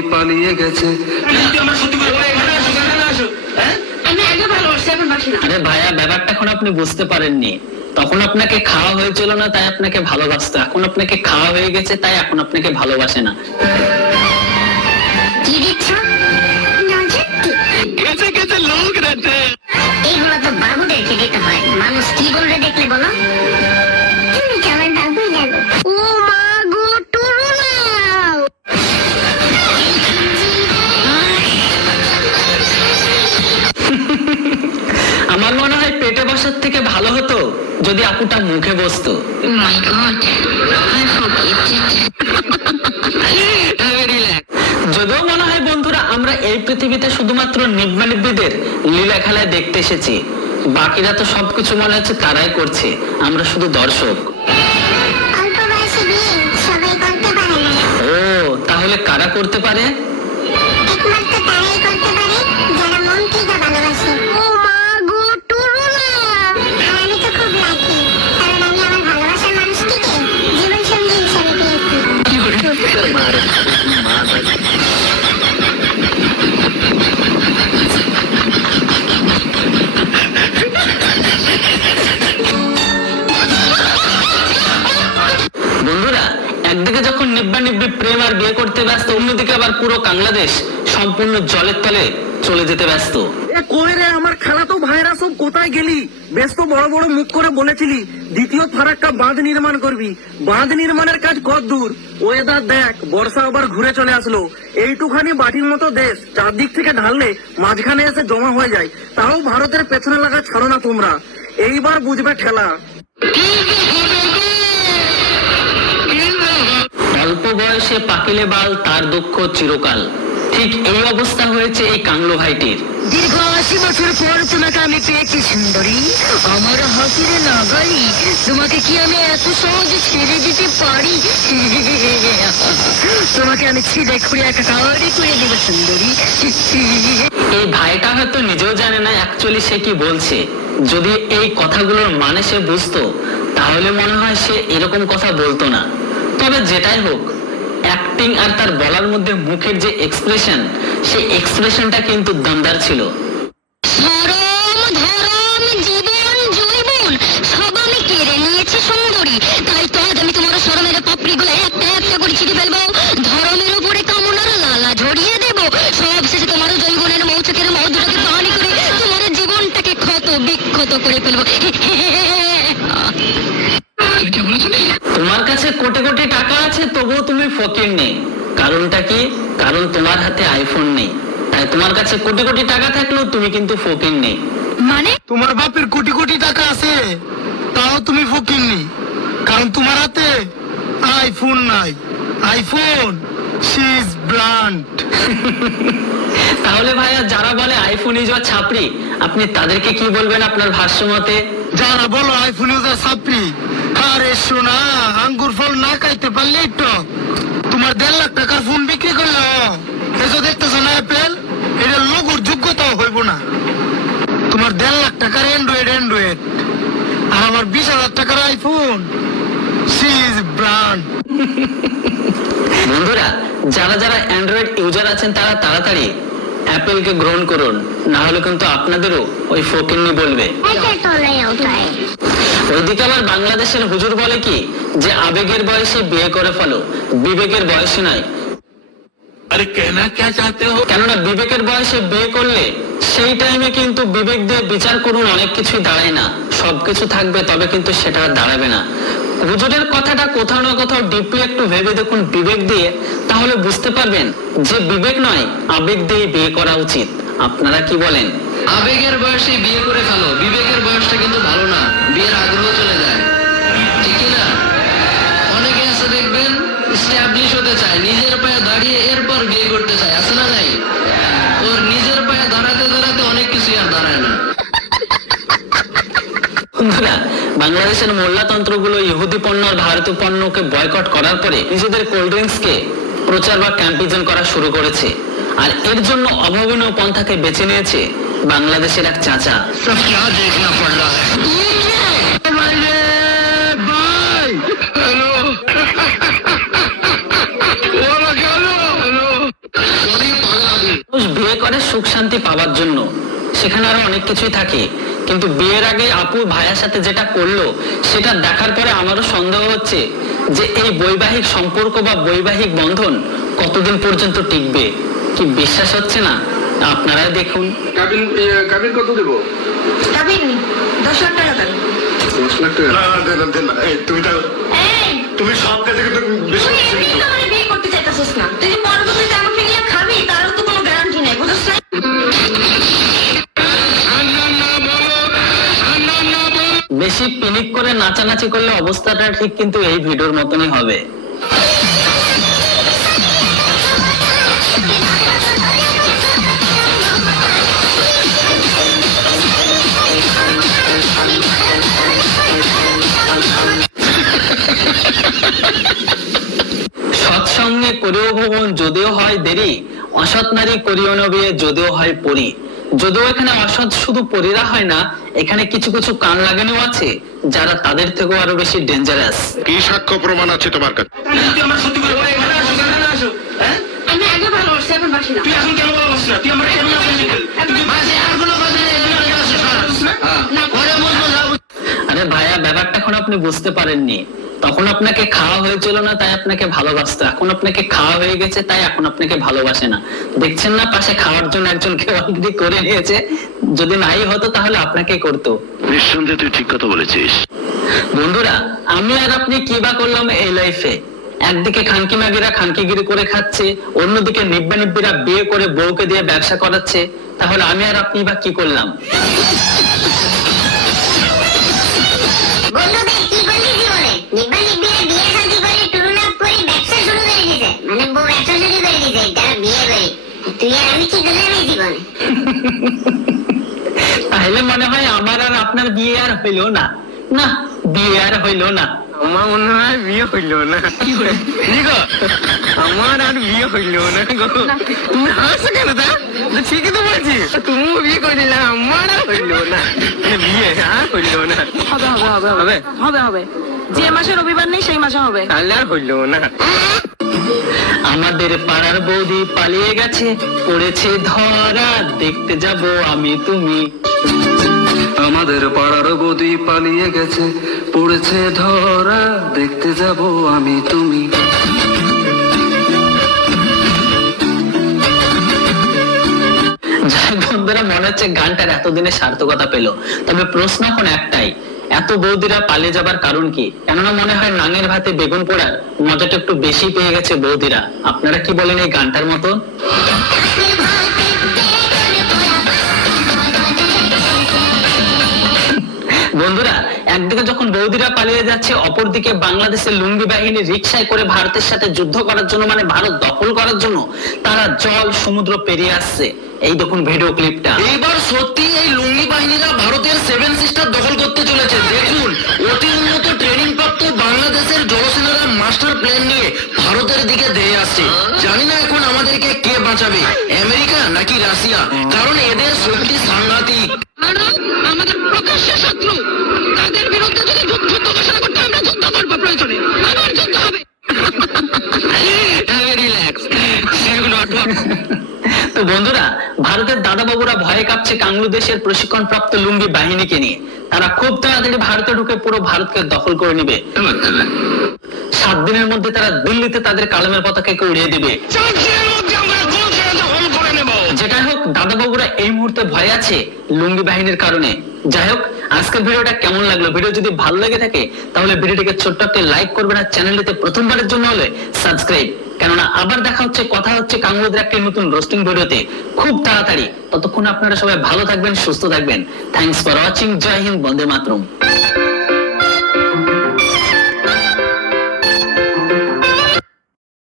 পালিয়ে গেছে। হ্যাঁ? আরে ভাইয়া ব্যাপারটা এখন আপনি বুঝতে পারেননি। তখন আপনাকে খাওয়া হয়েছিল না তাই আপনাকে ভালোবাসতো। এখন আপনাকে খাওয়া হয়ে গেছে তাই এখন আপনাকে ভালোবাসে না। এইগুলো তো বাবুদেরকে দিতে হয়। মানুষ কি বলবে দেখলে বলো? বসার থেকে ভালো হতো যদি আপুটা মুখে বসতো। মাই গড আই যদিও মনে হয় বন্ধুরা আমরা এই পৃথিবীতে শুধুমাত্র নিব্বা লীলা খেলায় দেখতে এসেছি। বাকিরা তো সবকিছু মনে হচ্ছে তারাই করছে। আমরা শুধু দর্শক। ও তাহলে কারা করতে পারে। যখন নিব্বা নিব্বি প্রেম আর বিয়ে করতে ব্যস্ত, অন্যদিকে আবার পুরো বাংলাদেশ সম্পূর্ণ জলের তলে চলে যেতে ব্যস্ত। কই রে, আমার খালাতো ভাইরা সব কোথায় গেলি? বেশ তো বড় বড় মুখ করে বলেছিলি, দ্বিতীয় ফারাক্কা বাঁধ নির্মাণ করবি। বাঁধ নির্মাণের কাজ কত দূর? ওয়েদার দেখ, বর্ষা আবার ঘুরে চলে আসলো। এইটুখানি বাটির মতো দেশ, চারদিক থেকে ঢাললে মাঝখানে এসে জমা হয়ে যায়। তাও ভারতের পেছনে লাগা ছাড়ো না তোমরা। এইবার বুঝবে ঠেলা। অল্প বয়সে পাকিলে বাল তার দুঃখ চিরকাল। ঠিক এই অবস্থা হয়েছে এই কাংলো ভাইটির। দীর্ঘ আশি বছর পর তোমাকে আমি পেয়েছি সুন্দরী। আমার হাসির নাগারি তোমাকে কি আমি এত সহজে ছেড়ে দিতে পারি? তোমাকে আমি ছিঁড়ে খুঁড়ে একটা কাওয়ারি করে দেবো সুন্দরী। এই ভাইটা হয়তো নিজেও জানে না অ্যাকচুয়ালি সে কি বলছে। যদি এই কথাগুলোর মানে সে বুঝতো তাহলে মনে হয় সে এরকম কথা বলতো না। তবে যেটাই হোক অ্যাক্টিং আর তার বলার মধ্যে মুখের যে এক্সপ্রেশন সেই এক্সপ্রেশনটা কিন্তু দমদার ছিল। তোমার সরমের পাপড়ি গুলো একটা একটা করে ফেলব। ধরমের উপরে কামনার লালা ঝরিয়ে দেব। সব শেষে তোমার জৈবনের মৌচকের মধুটাকে পানি করে তোমার জীবনটাকে ক্ষত বিক্ষত করে ফেলব। তোমার কাছে কোটি কোটি তবুও তুমি ফকির নেই। কারণটা কি? কারণ তোমার হাতে আইফোন নেই। তাই তোমার কাছে কোটি কোটি টাকা থাকলেও তুমি কিন্তু ফকির নেই। মানে? তোমার বাপের কোটি কোটি টাকা আছে তাও তুমি ফকিরনি কারণ তোমার হাতে আইফোন নাই। আইফোন শি ইজ ব্লান্ট তাহলে ভাইয়া যারা বলে আইফোন ইজ ছাপড়ি আপনি তাদেরকে কি বলবেন আপনার ভাষ্য মতে যারা বলো আইফোন ইউজার সাপ্রি আরে শোনা আঙ্গুর ফল না খাইতে পারলেই তো তোমার দেড় লাখ টাকার ফোন বিক্রি করল। এসো দেখতেছো না অ্যাপেল এটা লোগোর যোগ্যতাও হইব না। তোমার দেড় লাখ টাকার অ্যান্ড্রয়েড অ্যান্ড্রয়েড আর আমার বিশ হাজার টাকার আইফোন সি ইজ ব্রান্ড বন্ধুরা, যারা যারা অ্যান্ড্রয়েড ইউজার আছেন, তারা তাড়াতাড়ি অ্যাপেলকে গ্রহণ করুন না হলে কিন্তু আপনাদেরও ওই ফকিন্নি বলবে। ওইদিকে আবার বাংলাদেশের হুজুর বলে কি যে আবেগের বয়সে বিয়ে করে ফেলো বিবেকের বয়সে নাই। আরে কেনা কে চাতে হো? কেননা বিবেকের বয়সে বিয়ে করলে সেই টাইমে কিন্তু বিবেক দিয়ে বিচার করুন অনেক কিছুই দাঁড়ায় না। সবকিছু থাকবে তবে কিন্তু সেটা দাঁড়াবে না। হুজুরের কথাটা কোথাও না কোথাও ডিপলি একটু ভেবে দেখুন বিবেক দিয়ে, তাহলে বুঝতে পারবেন যে বিবেক নয়, আবেগ দিয়ে বিয়ে করা উচিত। আপনারা কি বলেন? আবেগের বয়সে বিয়ে করে ফেলো। বিবেকের বয়সটা কিন্তু ভালো না। বাংলাদেশের মোল্লাতন্ত্রগুলো ইহুদি পণ্য আর ভারতীয় পণ্যকে বয়কট করার পরে নিজেদের কোল্ড ড্রিঙ্কসকে প্রচার বা ক্যাম্পিজন করা শুরু করেছে। আর এর জন্য অভাবনীয় পন্থাকে বেছে নিয়েছে বাংলাদেশের এক চাচা। বিয়ে করে সুখ শান্তি পাওয়ার জন্য। সেখানে আরও অনেক কিছুই থাকে। কিন্তু বিয়ের আগে আপু ভাইয়ার সাথে যেটা করল সেটা দেখার পরে আমারও সন্দেহ হচ্ছে যে এই বৈবাহিক সম্পর্ক বা বৈবাহিক বন্ধন কতদিন পর্যন্ত টিকবে? কি বিশ্বাস হচ্ছে না? আপনারাই দেখুন। কাবিন কাবিন কত দেবো? কাবিন দশ লাখ টাকা দেন। দশ লাখ টাকা? না, না, দেন না, দেন না। এই, তুমি তুমি সব কাজে কিন্তু বেশি করতে চাইতেছিস না। তুই যে বেশি পিনিক করে নাচানাচি করলে অবস্থাটা ঠিক কিন্তু এই ভিডিওর মতনই হবে। সৎসঙ্গে করিও ভ্রমণ যদিও হয় দেরি। অসৎ নারী করিও নবে যদিও হয় পরি। যদিও এখানে অসৎ শুধু পরীরা হয় না এখানে কিছু কিছু কান লাগানো আছে যারা তাদের থেকেও আরও বেশি ডেঞ্জারাস কি সাক্ষ্য প্রমাণ আছে তোমার কাছে। হ্যাঁ? আমি আগে ভালোবাসি এখন বাসি না তুই এখন কেন ভালোবাসিস না? তুই আমার কেন ভালোবাসিস না? তুই মাঝে আর কোনো কথা নেই এখানে পরে বুঝব আরে ভাইয়া ব্যাপারটা এখন আপনি বুঝতে পারেননি তখন আপনাকে খাওয়া হয়েছিল না তাই আপনাকে ভালোবাসতো। এখন আপনাকে খাওয়া হয়ে গেছে তাই এখন আপনাকে ভালোবাসে না। দেখছেন না পাশে খাওয়ার জন্য একজনকে অলরেডি করে নিয়েছে। যদি নাই হতো তাহলে আপনাকে করতো। নিঃসন্দেহে তুই ঠিক কথা বলেছিস। বন্ধুরা আমি আর আপনি কি বা করলাম এই লাইফে একদিকে খানকি মাগিরা খানকিগিরি করে খাচ্ছে অন্যদিকে নিব্বা নিব্বিরা বিয়ে করে বউকে দিয়ে ব্যবসা করাচ্ছে। তাহলে আমি আর আপনি বা কি করলাম? তুই আর আমি কি করলাম এই জীবনে তাহলে মনে হয় আমার আর আপনার বিয়ে আর হইল না। না বিয়ে আর হইল না। আমার মনে হয় বিয়ে হইল না। আমার আর বিয়ে হইল না গো। তুমি হাসো কেন তা? ঠিকই তো বলছি। তুমিও বিয়ে করে দিলে আমার আর হইল না। বিয়ে আর হইল না। হবে হবে হবে হবে হবে। হবে যে মাসে রবিবার নেই সেই মাসে হবে। তাহলে আর হইল না। আমাদের পাড়ার বৌদি পালিয়ে গেছে পড়েছে ধরা দেখতে যাব আমি তুমি। আমাদের পাড়ার বদি পালিয়ে গেছে পড়েছে ধরা দেখতে যাব আমি তুমি। যাই বন্ধুরা মনে হচ্ছে গানটার এতদিনে সার্থকতা পেল। তবে প্রশ্ন এখন একটাই এত বৌদিরা পালিয়ে যাবার কারণ কি? কেননা মনে হয় নাঙের ভাতে বেগুন পোড়ার মজাটা একটু বেশি পেয়ে গেছে বৌদিরা। আপনারা কি বলেন এই গানটার মতো? বন্ধুরা একদিকে যখন বৌদিরা পালিয়ে যাচ্ছে, অপরদিকে বাংলাদেশের লুঙ্গি বাহিনী রিক্সায় করে ভারতের সাথে যুদ্ধ করার জন্য মানে ভারত দখল করার জন্য, তারা জল, সমুদ্র পেরিয়ে আসছে। এই দেখুন ভিডিও ক্লিপটা এইবার সত্যি এই লুঙ্গি বাহিনীরা ভারতের সেভেন সিস্টার দখল করতে চলেছে। দেখুন অতি উন্নত ট্রেনিং প্রাপ্ত বাংলাদেশের জলসেনারা মাস্টার প্ল্যান নিয়ে ভারতের দিকে ধেয়ে আসছে। জানি না এখন আমাদেরকে কে বাঁচাবে, আমেরিকা নাকি রাশিয়া? কারণ এদের শক্তি ভয়ে কাঁপছে কাংলু দেশের প্রশিক্ষণ প্রাপ্ত লুঙ্গি বাহিনীকে নিয়ে। তারা খুব তাড়াতাড়ি ভারতে ঢুকে পুরো ভারতকে দখল করে নেবে। সাত দিনের মধ্যে তারা দিল্লিতে তাদের কালামের পতাকাকে উড়িয়ে দিবে। যেটাই হোক দাদা বাবুরা এই মুহূর্তে ভয় আছে লুঙ্গি বাহিনীর কারণে। যাই হোক আজকের ভিডিওটা কেমন লাগল? ভিডিও যদি ভালো লেগে থাকে তাহলে ভিডিওটিকে ছোট্ট একটা লাইক করবেন আর চ্যানেলটিতে প্রথমবারের জন্য হলে সাবস্ক্রাইব। কেননা আবার দেখা হচ্ছে, কথা হচ্ছে কাঙ্গুদের একটি নতুন রোস্টিং ভিডিওতে। খুব তাড়াতাড়ি। ততক্ষণ আপনারা সবাই ভালো থাকবেন, সুস্থ থাকবেন। Thanks for watching Jai Hind Vande Mataram